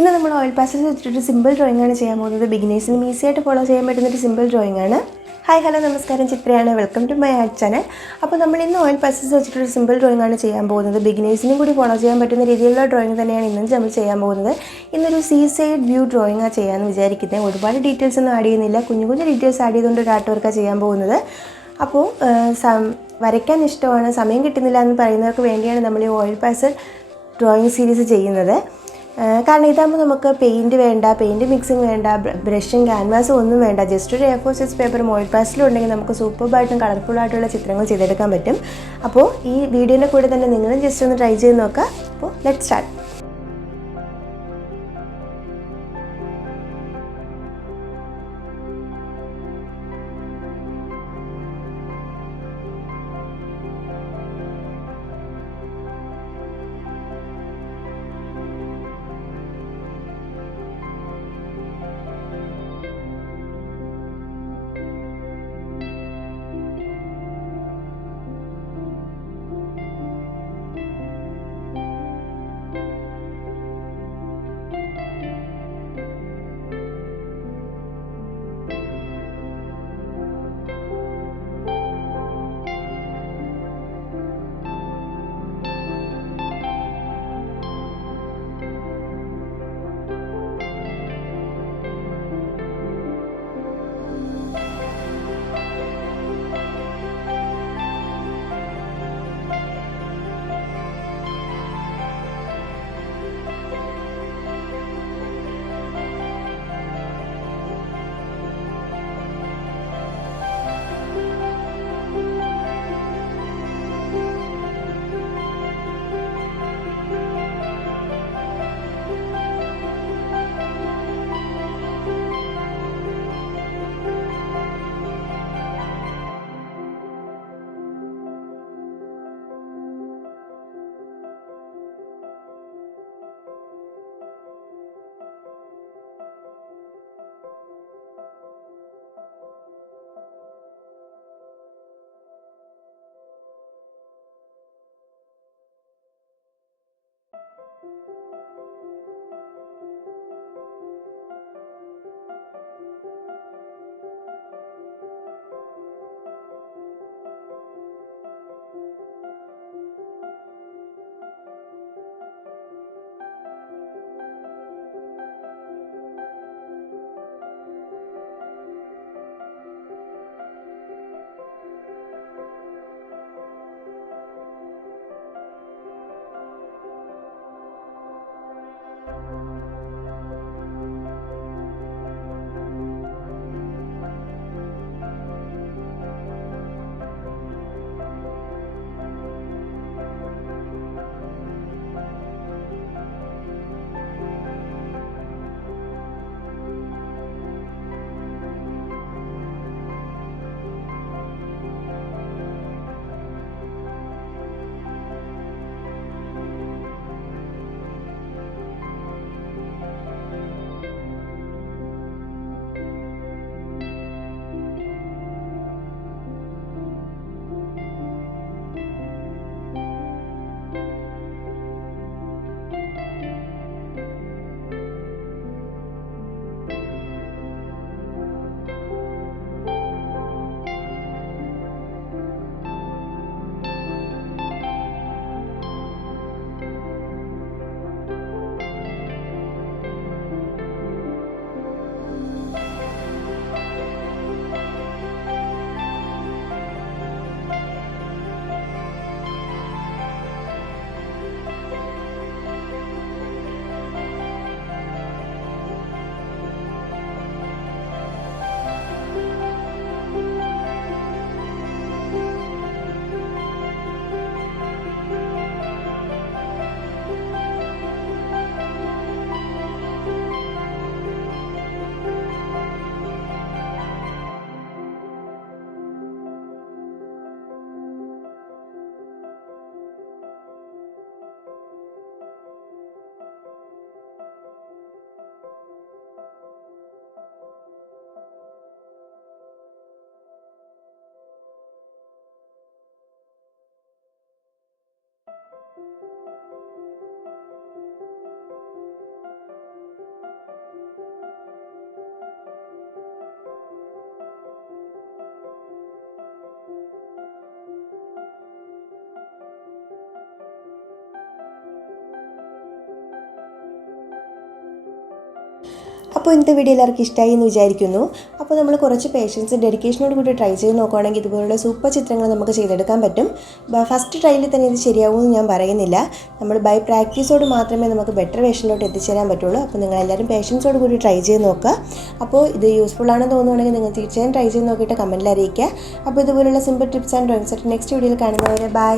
ഇന്ന് നമ്മൾ oil pastel വെച്ചിട്ടൊരു സിമ്പിൾ ഡ്രോയിങ് ആണ് ചെയ്യാൻ പോകുന്നത്. ബിഗിനേഴ്സിന് ഈസി ആയിട്ട് ഫോളോ ചെയ്യാൻ പറ്റുന്നൊരു സിമ്പിൾ ഡ്രോയിങ് ആണ്. ഹായ് ഹലോ നമസ്കാരം, ചിത്രയാണ്. Welcome to my art channel. അപ്പോൾ നമ്മൾ ഇന്ന് ഓയിൽ പാസ്റ്റൽസ് വെച്ചിട്ടൊരു സിമ്പിൾ ഡ്രോയിങ് ആണ് ചെയ്യാൻ പോകുന്നത്. ബിഗിനേഴ്സിനും കൂടി ഫോളോ ചെയ്യാൻ പറ്റുന്ന രീതിയിലുള്ള ഡ്രോയിങ് തന്നെയാണ് ഇന്നും നമ്മൾ ചെയ്യാൻ പോകുന്നത്. ഇന്നൊരു സീ സൈഡ് വ്യൂ ഡ്രോയിങ് ആണ് ചെയ്യാമെന്ന് വിചാരിക്കുന്നത്. ഒരുപാട് ഡീറ്റെയിൽസ് ഒന്നും ആഡ് ചെയ്യുന്നില്ല, കുഞ്ഞു കുഞ്ഞു ഡീറ്റെയിൽസ് ആഡ് ചെയ്തുകൊണ്ട് ഒരു ആർട്ട് വർക്കാണ് ചെയ്യാൻ പോകുന്നത്. അപ്പോൾ വരയ്ക്കാൻ ഇഷ്ടമാണ്, സമയം കിട്ടുന്നില്ല എന്ന് പറയുന്നവർക്ക് വേണ്ടിയാണ് നമ്മൾ ഈ ഓയിൽ പാസ്റ്റൽ ഡ്രോയിങ് സീരീസ് ചെയ്യുന്നത്. കാരണം ഇതാകുമ്പോൾ നമുക്ക് പെയിൻറ്റ് വേണ്ട, പെയിൻറ്റ് മിക്സിങ് വേണ്ട, ബ്രഷും ക്യാൻവാസും ഒന്നും വേണ്ട. ജസ്റ്റ് ഒരു A4 സൈസ് പേപ്പറും ഓയിൽ പാസ്റ്റലും ഉണ്ടെങ്കിൽ നമുക്ക് സൂപ്പർബായിട്ടും കളർഫുള്ളായിട്ടുള്ള ചിത്രങ്ങൾ ചെയ്തെടുക്കാൻ പറ്റും. അപ്പോൾ ഈ വീഡിയോൻ്റെ കൂടെ തന്നെ നിങ്ങളും ജസ്റ്റ് ഒന്ന് ട്രൈ ചെയ്ത് നോക്കുക. അപ്പോൾ ലെറ്റ്സ് സ്റ്റാർട്ട്. അപ്പോൾ ഇന്നത്തെ വീഡിയോ എല്ലാവർക്കും ഇഷ്ടമായി എന്ന് വിചാരിക്കുന്നു. അപ്പോൾ നമ്മൾ കുറച്ച് പേഷ്യൻസ് ഡെഡിക്കേഷനോട് കൂടി ട്രൈ ചെയ്ത് നോക്കുകയാണെങ്കിൽ ഇതുപോലുള്ള സൂപ്പർ ചിത്രങ്ങൾ നമുക്ക് ചെയ്തെടുക്കാൻ പറ്റും. ഫസ്റ്റ് ട്രയലിൽ തന്നെ ഇത് ശരിയാവുമെന്ന് ഞാൻ പറയുന്നില്ല. നമ്മൾ ബൈ പ്രാക്ടീസോട് മാത്രമേ നമുക്ക് ബെറ്റർ വേഷനിലോട്ട് എത്തിച്ചേരാൻ പറ്റുള്ളൂ. അപ്പോൾ നിങ്ങളെല്ലാവരും പേഷ്യൻസോട് കൂടി ട്രൈ ചെയ്ത് നോക്കുക. അപ്പോൾ ഇത് യൂസ്ഫുൾ ആണെന്ന് തോന്നുകയാണെങ്കിൽ നിങ്ങൾ തീർച്ചയായും ട്രൈ ചെയ്ത് നോക്കിയിട്ട് കമൻറ്റിൽ അറിയിക്കുക. അപ്പോൾ ഇതുപോലുള്ള സിമ്പിൾ ടിപ്സ് ആൻഡ് ഡ്രോയിങ്സ് ആയിട്ട് നെക്സ്റ്റ് വീഡിയോയിൽ കാണുന്നവരെ ബൈ.